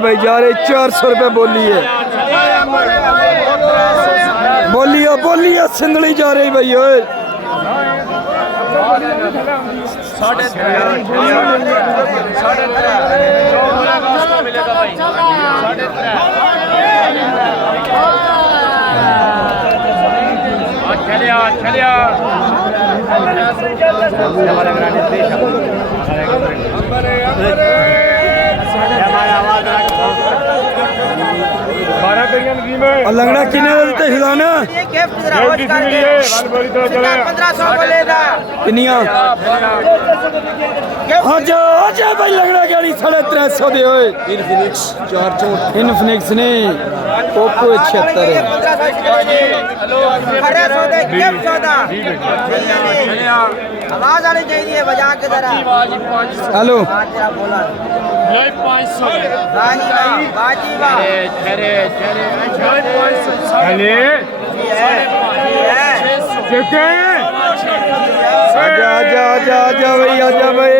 भाई जा रहे 400 रुपये बोली है बोलिए सिंधड़ी जा रही भाई ओए लंगड़ा किने देते खिलाना किनिया आजा भाई लंगड़ा गाड़ी 350 दे होए इनफिनिक्स 4 इनफिनिक्स ने ओप्पो 76 है आवाज आनी चाहिए बजा के जरा हेलो आजा भाई आजा भाई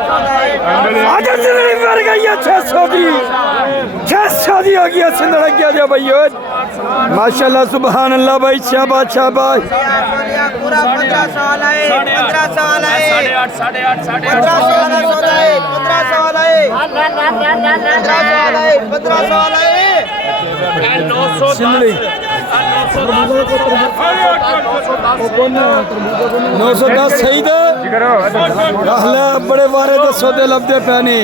आजा सिंधड़ी मर गई है 600 दी आ गया सिंधड़ा क्या जा भाई माशाल्लाह सुभान अल्लाह भाई शाबाश शाबाश पूरा 1500 वाला है 1500 वाला है 8.5 1500 वाला है सिंधड़ी 910 सही दे बड़े बारे तो सौदे लभदे पैने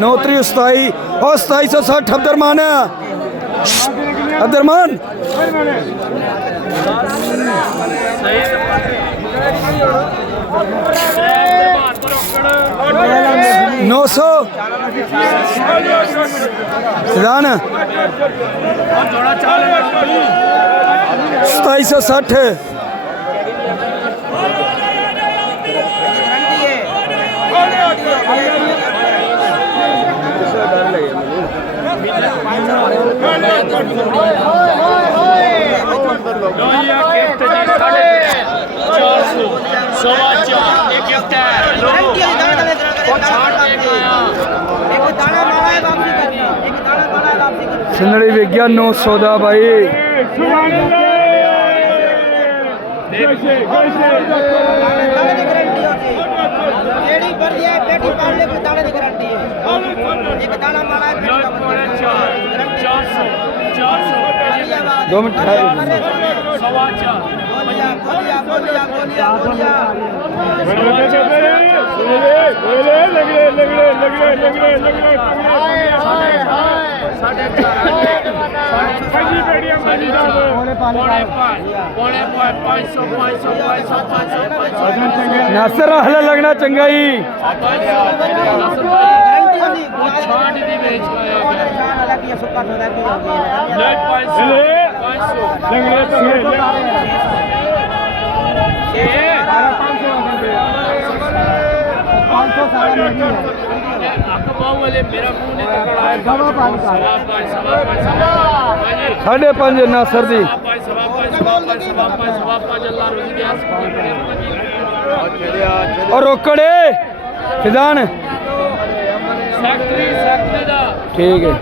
नौतरी 2760 अब्दुरमान अब्दुरमान 900 सिदान 2760 सिंधड़ी विज्ञा 900 दा भाई दो मिनट नासिर हले लगना चंगा ही साढ़े 5 नासिर दी और रोकड़े फिजान ठीक है।